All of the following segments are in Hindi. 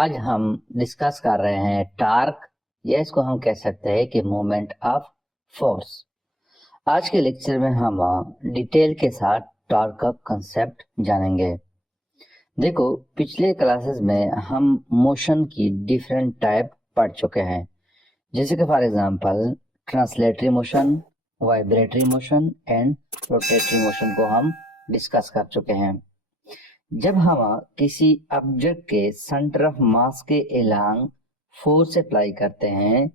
आज हम डिस्कस कर रहे हैं टार्क, या इसको हम कह सकते हैं कि मोमेंट ऑफ फोर्स। आज के लेक्चर में हम डिटेल के साथ टार्क का कंसेप्ट जानेंगे। देखो, पिछले क्लासेस में हम मोशन की डिफरेंट टाइप पढ़ चुके हैं, जैसे कि for example translatory motion, vibratory motion and rotatory motion को हम डिस्कस कर चुके हैं। जब हम किसी ऑब्जेक्ट के सेंटर ऑफ मास के अलोंग फोर्स अप्लाई करते हैं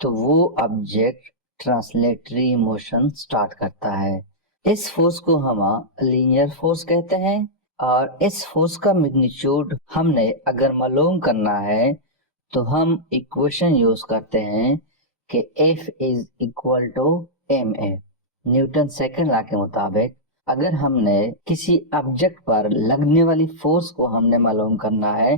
तो वो ऑब्जेक्ट ट्रांसलेटरी मोशन स्टार्ट करता है। इस फोर्स को हम लीनियर फोर्स कहते हैं और इस फोर्स का मैग्नीट्यूड हमने अगर मालूम करना है तो हम इक्वेशन यूज करते हैं कि F is equal to ma। Newton second law के मुताबिक अगर हमने किसी ऑब्जेक्ट पर लगने वाली फोर्स को हमने मालूम करना है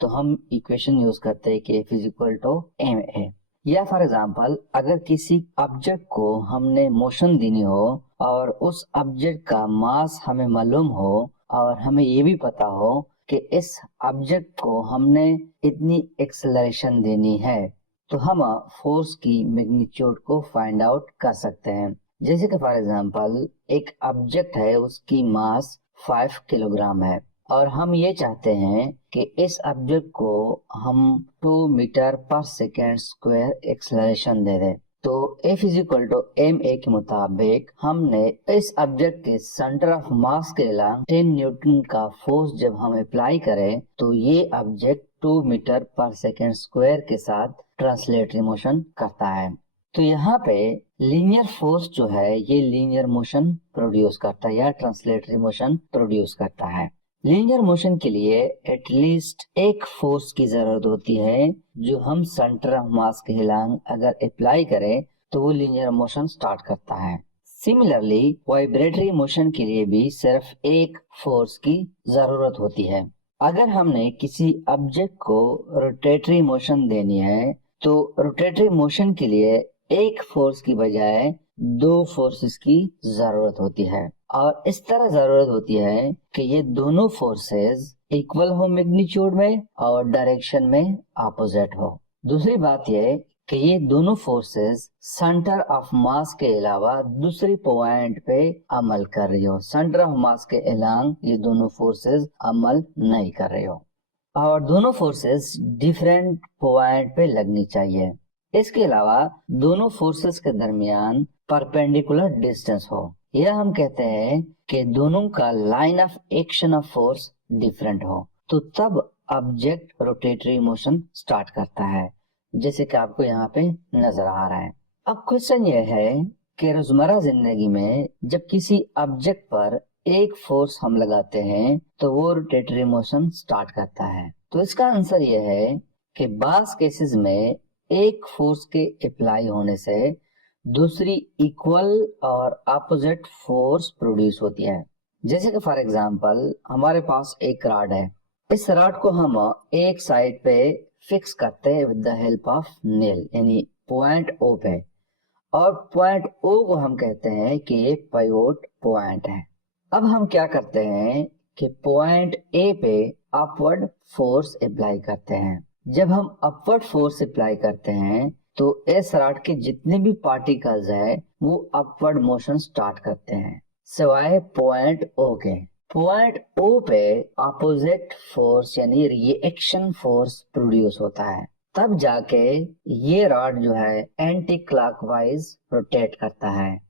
तो हम इक्वेशन यूज करते हैं कि F is equal to ma। या फॉर एग्जांपल अगर किसी ऑब्जेक्ट को हमने मोशन देनी हो और उस ऑब्जेक्ट का मास हमें मालूम हो और हमें ये भी पता हो कि इस ऑब्जेक्ट को हमने इतनी एक्सेलरेशन देनी है, तो हम फोर्स की मैग्नीट्यूड को फाइंड आउट कर सकते हैं। जैसे कि फॉर एग्जांपल एक ऑब्जेक्ट है, उसकी मास 5 किलोग्राम है और हम ये चाहते हैं कि इस ऑब्जेक्ट को हम 2 मीटर पर सेकेंड स्क्वायर एक्सेलरेशन दे दें। तो F is equal to ma के मुताबिक हमने इस ऑब्जेक्ट के सेंटर ऑफ मास के अलोंग 10 न्यूटन का फोर्स जब हम अप्लाई करें तो ये ऑब्जेक्ट 2 मीटर पर सेकेंड स्क्वायर के साथ ट्रांसलेटरी मोशन करता है। तो यहाँ पे लीनियर फोर्स जो है ये लीनियर मोशन प्रोड्यूस करता है या ट्रांसलेटरी मोशन प्रोड्यूस करता है। लीनियर मोशन के लिए एटलीस्ट एक फोर्स की जरूरत होती है जो हम सेंटर ऑफ मास के अलोंग अगर अप्लाई करें तो वो लीनियर मोशन स्टार्ट करता है। सिमिलरली वाइब्रेटरी मोशन के लिए भी सिर्फ एक फोर्स की जरूरत होती है। अगर हमने किसी ऑब्जेक्ट को रोटेटरी मोशन देनी है तो रोटेटरी मोशन के लिए एक फोर्स की बजाय 2 फोर्सेस की जरूरत होती है और इस तरह जरूरत होती है कि ये दोनों फोर्सेस इक्वल हो मैग्नीट्यूड में और डायरेक्शन में अपोजिट हो। दूसरी बात यह कि ये दोनों फोर्सेस सेंटर ऑफ मास के अलावा दूसरी पॉइंट पे अमल कर रही हो। सेंटर ऑफ मास के अलोंग ये दोनों फोर्सेस अमल नहीं कर रही हो और दोनों फोर्सेस डिफरेंट पॉइंट पे लगनी चाहिए। इसके अलावा दोनों फोर्सेस के दरमियान परपेंडिकुलर डिस्टेंस हो, यह हम कहते हैं कि दोनों का line of action of force different हो, तो तब ऑब्जेक्ट रोटेटरी मोशन स्टार्ट करता है, जैसे कि आपको यहाँ पे नजर आ रहा है। अब क्वेश्चन यह है कि रोजमर्रा जिंदगी में जब किसी ऑब्जेक्ट पर एक फोर्स हम लगाते हैं तो वो रोटेटरी मोशन स्टार्ट करता है। तो इसका आंसर यह है कि बास केसेस में एक फोर्स के अप्लाई होने से दूसरी इक्वल और अपोजिट फोर्स प्रोड्यूस होती है। जैसे कि फॉर एग्जांपल हमारे पास एक रॉड है, इस रॉड को हम एक साइड पे फिक्स करते हैं with the help of nail, यानी पॉइंट O पे, और पॉइंट O को हम कहते हैं कि ये पाइवोट पॉइंट है। अब हम क्या करते हैं कि पॉइंट A पे अपवर्ड फोर्स अप्लाई करते हैं। जब हम अपवर्ड फोर्स अप्लाई करते हैं तो इस रॉड के जितने भी पार्टिकल्स है वो अपवर्ड मोशन स्टार्ट करते हैं सिवाय पॉइंट O के। पॉइंट O पे अपोजिट फोर्स यानी रिएक्शन फोर्स प्रोड्यूस होता है, तब जाके ये रॉड जो है एंटी क्लॉकवाइज रोटेट करता है।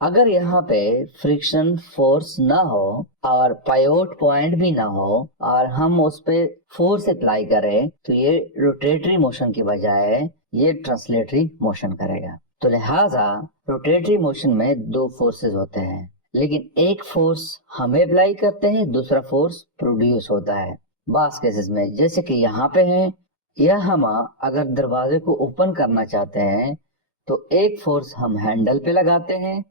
अगर यहाँ पे फ्रिक्शन फोर्स ना हो और पाइवोट पॉइंट भी ना हो और हम उस पे फोर्स अप्लाई करें तो ये रोटेटरी मोशन की बजाय ये ट्रांसलेटरी मोशन करेगा। तो लिहाजा रोटेटरी मोशन में 2 फोर्सेस होते हैं, लेकिन एक फोर्स हमें अप्लाई करते हैं, दूसरा फोर्स प्रोड्यूस होता है। बास केसेस में जैसे कि यहाँ पे है, यह हम अगर दरवाजे को ओपन करना चाहते हैं तो एक फोर्स हम हैंडल पे लगाते हैं,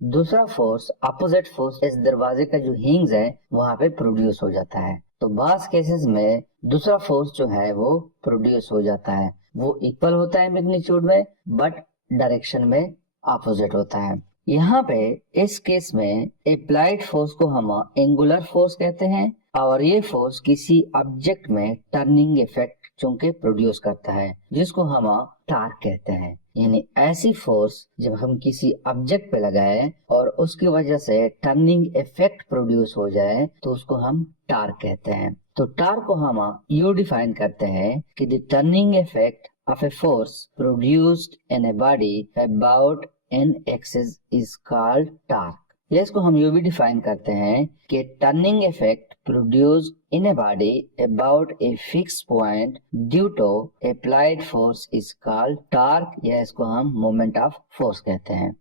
दूसरा फोर्स अपोजिट फोर्स इस दरवाजे का जो हिंग्स है वहां पे प्रोड्यूस हो जाता है। तो बास केसेस में दूसरा फोर्स जो है वो प्रोड्यूस हो जाता है, वो इक्वल होता है मैग्नीट्यूड में बट डायरेक्शन में अपोजिट होता है। यहाँ पे इस केस में अप्लाइड फोर्स को हम एंगुलर फोर्स कहते हैं और ये फोर्स किसी ऑब्जेक्ट में टर्निंग इफेक्ट चूंकि प्रोड्यूस करता है, जिसको हम टार्क कहते हैं। यानी ऐसी फोर्स जब हम किसी ऑब्जेक्ट पे लगाए और उसकी वजह से टर्निंग इफेक्ट प्रोड्यूस हो जाए तो उसको हम टार्क कहते हैं। तो टार्क को हम यूं डिफाइन करते हैं कि the turning effect of a force produced in a body about n axis is called torque। ये इसको हम यूं भी डिफाइन करते हैं कि turning effect produced in a body about a fix point due to applied force is called torque, या इसको हम मोमेंट ऑफ फोर्स कहते हैं।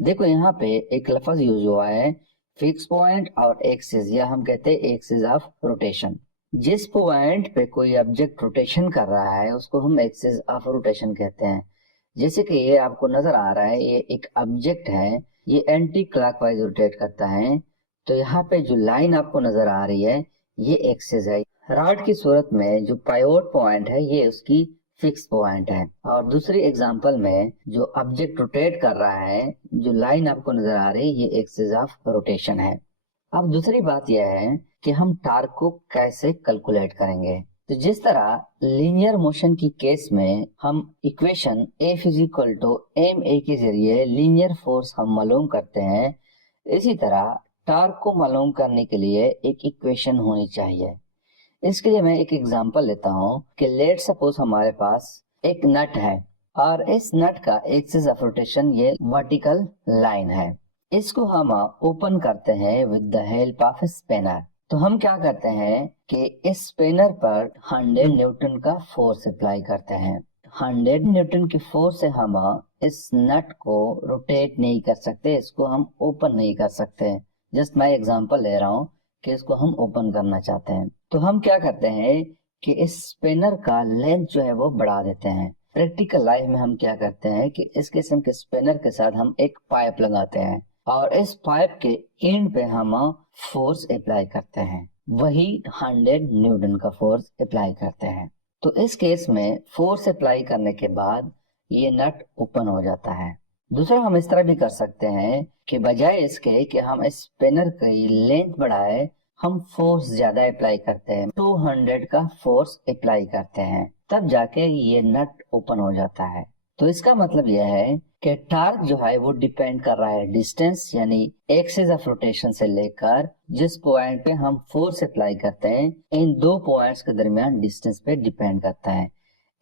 देखो यहाँ पे एक लफ्ज यूज हुआ है फिक्स पॉइंट और एक्सिस, या हम कहते हैं एक्सिस ऑफ रोटेशन। जिस पॉइंट पे कोई ऑब्जेक्ट रोटेशन कर रहा है उसको हम एक्सिस ऑफ रोटेशन कहते हैं। जैसे कि ये आपको नजर आ रहा है, ये एक ऑब्जेक्ट है, ये एंटी क्लॉकवाइज रोटेट करता है। तो यहाँ पे जो लाइन आपको नजर आ रही है ये एक्सिस है। रॉड की सूरत में जो पाइवोट पॉइंट है ये उसकी फिक्स पॉइंट है। और दूसरी एग्जांपल में जो ऑब्जेक्ट रोटेट कर रहा है, जो लाइन आपको नजर आ रही है, ये एक्सिस ऑफ रोटेशन है। अब दूसरी बात यह है कि हम टार्क को कैसे कैलकुलेट करेंगे। तो जिस तरह लीनियर मोशन की केस में हम equation F is equal to ma के जरिए लीनियर फोर्स हम मालूम करते हैं, इसी तरह टार्क को मालूम करने के लिए एक इक्वेशन होनी चाहिए। इसके लिए मैं एक एग्जांपल लेता हूँ कि लेट सपोज हमारे पास एक नट है और इस नट का एक्सिस ऑफ रोटेशन ये वर्टिकल लाइन है। इसको हम ओपन करते हैं with the help of spanner. तो हम क्या करते हैं कि इस स्पेनर पर 100 न्यूटन का फोर्स अप्लाई करते हैं। 100 न्यूटन की फोर्स से हम इस नट को रोटेट नहीं कर सकते, इसको हम ओपन नहीं कर सकते। जस्ट मैं एग्जांपल ले रहा हूँ कि इसको हम ओपन करना चाहते हैं। तो हम क्या करते हैं कि इस स्पेनर का लेंथ जो है वो बढ़ा देते हैं। प्रैक्टिकल लाइफ में हम क्या करते हैं कि इस किस्म के स्पेनर के साथ हम एक पाइप लगाते हैं और इस पाइप के एंड पे हम फोर्स अप्लाई करते हैं, वही 100 न्यूटन का फोर्स अप्लाई करते हैं। तो इस केस में फोर्स अप्लाई करने के बाद ये नट ओपन हो जाता है। दूसरा हम इस तरह भी कर सकते हैं कि बजाय इसके कि हम इस स्पिनर की लेंथ बढ़ाए, हम फोर्स ज्यादा अप्लाई करते हैं, 200 का फोर्स अप्लाई करते हैं, तब जाके ये नट ओपन हो जाता है। तो इसका मतलब यह है कि टार्क जो है वो डिपेंड कर रहा है डिस्टेंस, यानी एक्सिस ऑफ रोटेशन से लेकर जिस पॉइंट पे हम फोर्स अप्लाई करते हैं, इन दो पॉइंट्स के दरमियान डिस्टेंस पे डिपेंड करता है।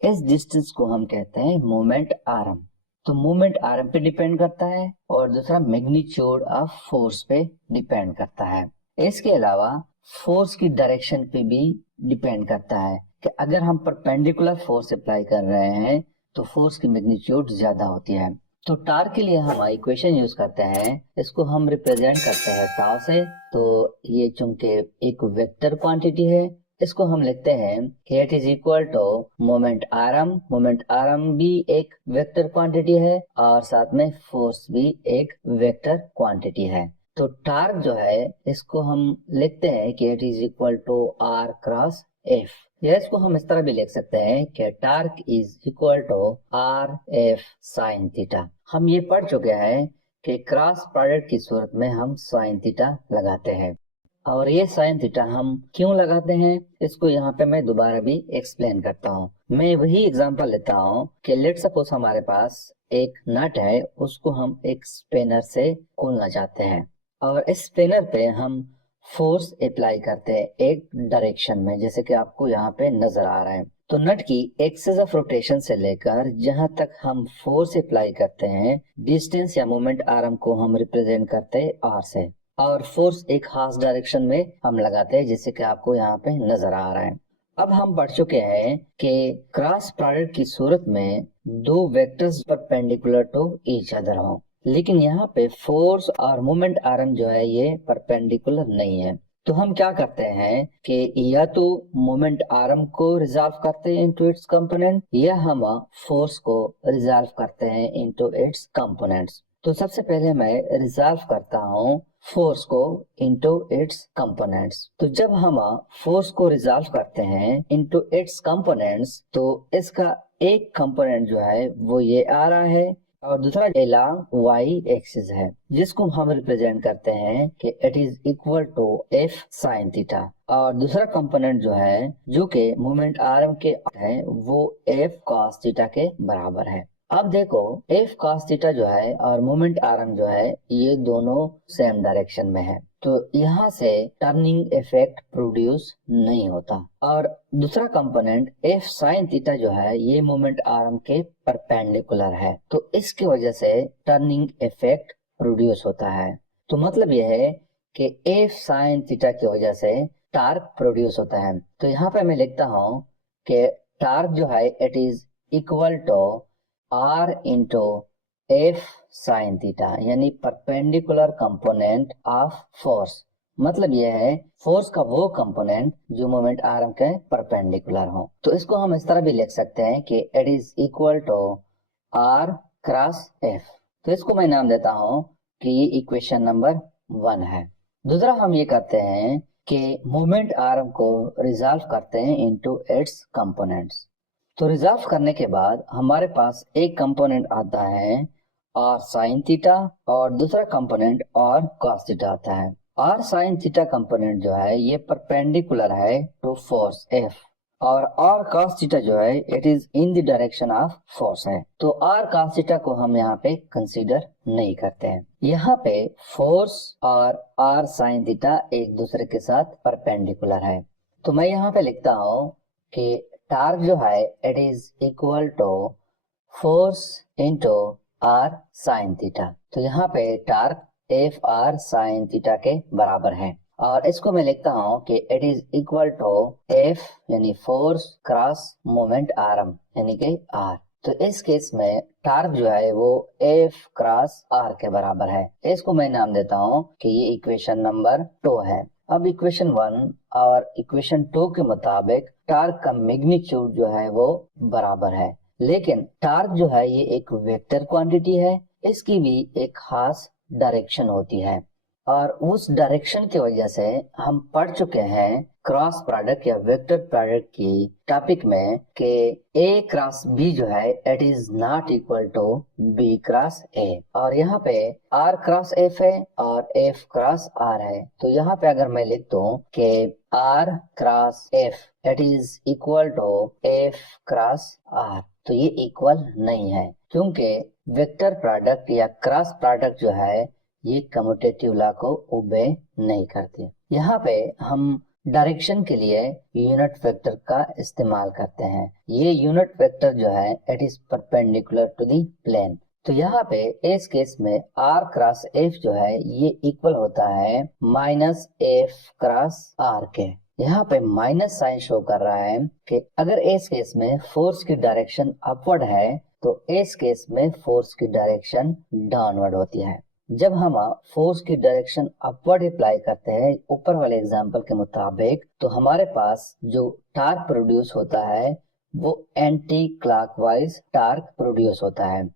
इस डिस्टेंस को हम कहते हैं मोमेंट आर्म। तो मोमेंट आर्म पे डिपेंड करता है और दूसरा मैग्नीट्यूड ऑफ फोर्स पे डिपेंड करता है। इसके अलावा फोर्स की डायरेक्शन पे भी डिपेंड करता है कि अगर हम परपेंडिकुलर फोर्स अप्लाई कर रहे हैं तो फोर्स की मैग्नीट्यूड ज्यादा होती है। तो टार्क के लिए हम इक्वेशन यूज करते हैं, इसको हम रिप्रेजेंट करते हैं टाउ से। तो ये चूंकि एक वेक्टर क्वांटिटी है, इसको हम लिखते हैं कि it is equal to moment arm. Moment arm भी एक वेक्टर क्वांटिटी है और साथ में फोर्स भी एक वेक्टर क्वांटिटी है। तो टार्क जो है इसको हम लिखते हैं कि it is equal to R cross F, या इसको हम इस तरह भी लिख सकते हैं कि torque is equal to R F sine theta. हम ये पढ़ चुके हैं कि क्रॉस प्रोडक्ट की सूरत में हम साइन थीटा लगाते हैं, और ये साइन थीटा हम क्यों लगाते हैं इसको यहाँ पे मैं दोबारा भी एक्सप्लेन करता हूँ। मैं वही एग्जांपल लेता हूँ कि लेट सपोज हमारे पास एक नट है, उसको हम एक स्पिनर से खोलना चाहते हैं और इस स्पिनर पे हम फोर्स अप्लाई करते हैं एक डायरेक्शन में, जैसे कि आपको यहाँ पे नजर आ रहा है। तो नट की एक्सिस ऑफ रोटेशन से लेकर जहां तक हम फोर्स अप्लाई करते हैं, डिस्टेंस या मोमेंट आर्म को हम रिप्रेजेंट करते हैं आर से, और फोर्स एक खास डायरेक्शन में हम लगाते हैं, जैसे कि आपको यहाँ पे नजर आ रहा है। अब हम पढ़ चुके हैं कि क्रॉस प्रोडक्ट की सूरत में दो vectors perpendicular to each other हो, लेकिन यहाँ पे फोर्स और मोमेंट आर्म जो है ये परपेंडिकुलर नहीं है। तो हम क्या करते हैं कि या तो मोमेंट आर्म को रिजॉल्व करते हैं इनटू इट्स कंपोनेंट, या हम फोर्स को रिजॉल्व करते हैं इनटू इट्स कंपोनेंट्स। तो सबसे पहले मैं रिजॉल्व करता हूँ फोर्स को इनटू इट्स कंपोनेंट्स। तो जब हम फोर्स को रिजॉल्व करते हैं इनटू इट्स कंपोनेंट्स, तो इसका एक कंपोनेंट जो है वो ये आ रहा है और दूसरा एलॉन्ग वाई एक्सिस है, जिसको हम रिप्रेजेंट करते हैं कि it is equal to F sine theta. और दूसरा कंपोनेंट जो है जो कि मोमेंट आर्म के है वो एफ कॉस थीटा के बराबर है। अब देखो एफ कॉस थीटा जो है और मोमेंट आर्म जो है ये दोनों सेम डायरेक्शन में है, तो यहाँ से टर्निंग इफेक्ट प्रोड्यूस नहीं होता। और दूसरा कंपोनेंट एफ साइन थीटा जो है ये मोमेंट आर्म के परपेंडिकुलर है, तो इसकी वजह से टर्निंग इफेक्ट प्रोड्यूस होता है। तो मतलब यह है कि एफ साइन थीटा की वजह से टार्क प्रोड्यूस होता है। तो यहाँ पे मैं लिखता हूँ कि टार्क जो है it is equal to R into F sine theta, यानी परपेंडिकुलर कंपोनेंट ऑफ फोर्स। मतलब यह है फोर्स का वो कंपोनेंट जो मोमेंट आर्म के परपेंडिकुलर हो। तो इसको हम इस तरह भी लिख सकते हैं कि it is equal to R cross F. तो इसको मैं नाम देता हूं कि ये इक्वेशन नंबर 1 है। दूसरा हम ये करते हैं कि मोमेंट आर्म को रिजॉल्व करते हैं इनटू इट्स कंपोनेंट्स। तो रिजॉल्व करने के बाद हमारे पास एक कंपोनेंट आता है आर साइन थीटा और दूसरा कंपोनेंट आर कॉस थीटा आता है। आर साइन थीटा कंपोनेंट जो है ये परपेंडिकुलर है टू फोर्स एफ, और आर कॉस थीटा जो है it is in the direction of force है। तो आर कॉस थीटा को हम यहाँ पे कंसीडर नहीं करते हैं। यहाँ पे फोर्स और आर साइन थीटा एक दूसरे के साथ परपेंडिकुलर है। तो मैं यहाँ पे लिखता हूँ कि टार्क जो है it is equal to force into R sine theta. तो यहाँ पे torque F R sine theta के बराबर है, और इसको मैं लिखता हूँ कि it is equal to F यानी फोर्स क्रॉस मोमेंट आर्म यानी कि आर। तो इस केस में टार्क जो है वो एफ क्रॉस आर के बराबर है। इसको मैं नाम देता हूँ कि ये इक्वेशन नंबर 2 है। अब इक्वेशन 1 और इक्वेशन 2 के मुताबिक टार्क का मैग्नीट्यूड जो है वो बराबर है, लेकिन टार्क जो है ये एक वेक्टर क्वांटिटी है, इसकी भी एक खास डायरेक्शन होती है। और उस डायरेक्शन की वजह से हम पढ़ चुके हैं क्रॉस प्रोडक्ट या वेक्टर प्रोडक्ट की टॉपिक में कि ए क्रॉस बी जो है it is not equal to B cross A, और यहाँ पे आर क्रॉस एफ है और एफ क्रॉस आर है। तो यहाँ पे अगर मैं लिख दूं कि R cross F it is equal to F cross R, तो ये इक्वल नहीं है, क्योंकि वेक्टर प्रोडक्ट या क्रॉस प्रोडक्ट जो है ये कम्यूटेटिव लॉ को ओबे नहीं करते। यहाँ पे हम डायरेक्शन के लिए यूनिट वेक्टर का इस्तेमाल करते हैं। ये यूनिट वेक्टर जो है it is perpendicular to the plane. तो यहाँ पे इस केस में आर क्रॉस एफ जो है ये इक्वल होता है माइनस एफ क्रॉस आर के। यहाँ पे माइनस साइन शो कर रहा है कि अगर इस केस में फोर्स की डायरेक्शन अपवर्ड है तो इस केस में फोर्स की डायरेक्शन डाउनवर्ड होती है। जब हम फोर्स की डायरेक्शन अपवर्ड अप्लाई करते हैं ऊपर वाले एग्जांपल के मुताबिक, तो हमारे पास जो टार्क प्रोड्यूस होता है वो एंटी क्लॉकवाइज टार्क प्रोड्यूस होता है,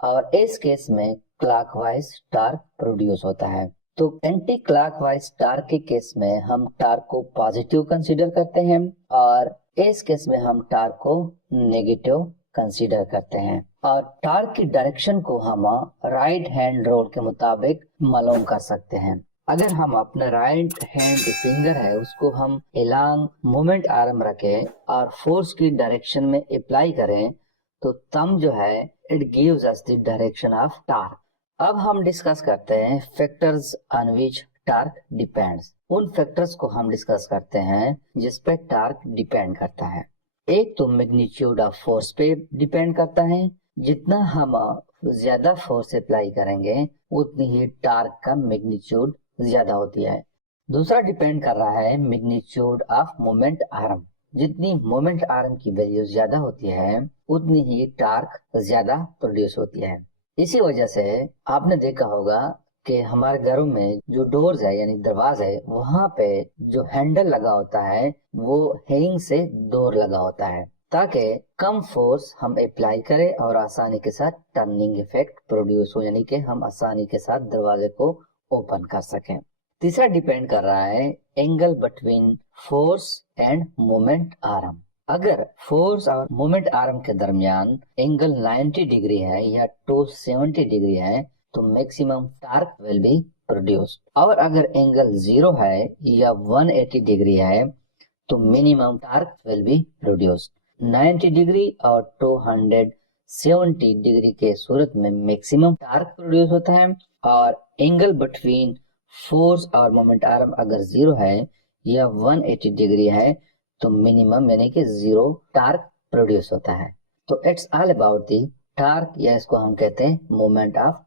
और इस केस में क्लॉकवाइज टार्क प्रोड्यूस होता है। तो एंटी क्लॉकवाइज टार्क के केस में हम टार्क को पॉजिटिव कंसीडर करते हैं, और इस केस में हम टार्क को नेगेटिव कंसीडर करते हैं। और टार्क की डायरेक्शन को हम राइट हैंड रूल के मुताबिक मालूम कर सकते हैं। अगर हम अपना राइट हैंड फिंगर है उसको हम एलॉन्ग मोमेंट आर्म रखें और फोर्स की डायरेक्शन में अप्लाई करें तो थंब जो है it gives us the direction of torque. अब हम डिस्कस करते हैं factors on which torque depends. उन फैक्टर्स को हम डिस्कस करते हैं जिस पे टार्क डिपेंड करता है। एक तो मैग्नीट्यूड ऑफ फोर्स पे डिपेंड करता है, जितना हम ज्यादा फोर्स अप्लाई करेंगे उतनी ही टार्क का मैग्नीट्यूड ज्यादा होती है। दूसरा डिपेंड कर रहा है मैग्नीट्यूड ऑफ मोमेंट आर्म। जितनी मोमेंट आर्म की वैल्यू ज्यादा होती है उतनी ही टार्क ज्यादा प्रोड्यूस होती है। इसी वजह से आपने देखा होगा कि हमारे घरों में जो डोर्स है यानी दरवाजा है वहां पे जो हैंडल लगा होता है वो हैंग से डोर लगा होता है, ताकि कम फोर्स हम अप्लाई करें और आसानी के साथ टर्निंग इफेक्ट प्रोड्यूस हो, यानी कि हम आसानी के साथ दरवाजे को ओपन कर सकें। तीसरा डिपेंड कर रहा है angle between force end moment arm. अगर फोर्स और मोमेंट आर्म के दरमियान एंगल 90 डिग्री है या टो 70 डिग्री है तो maximum torque will be produced. और अगर एंगल 0 है या 180 डिग्री है तो minimum torque will be produced. 90 degree और 270 डिग्री के सूरत में मैक्सिमम टार्क प्रोड्यूस होता है, और एंगल बिटवीन फोर्स और मोमेंट आर्म अगर 0 है या 180 डिग्री है तो मिनिमम यानी कि 0 टार्क प्रोड्यूस होता है। तो it's all about the torque, या इसको हम कहते हैं मोमेंट ऑफ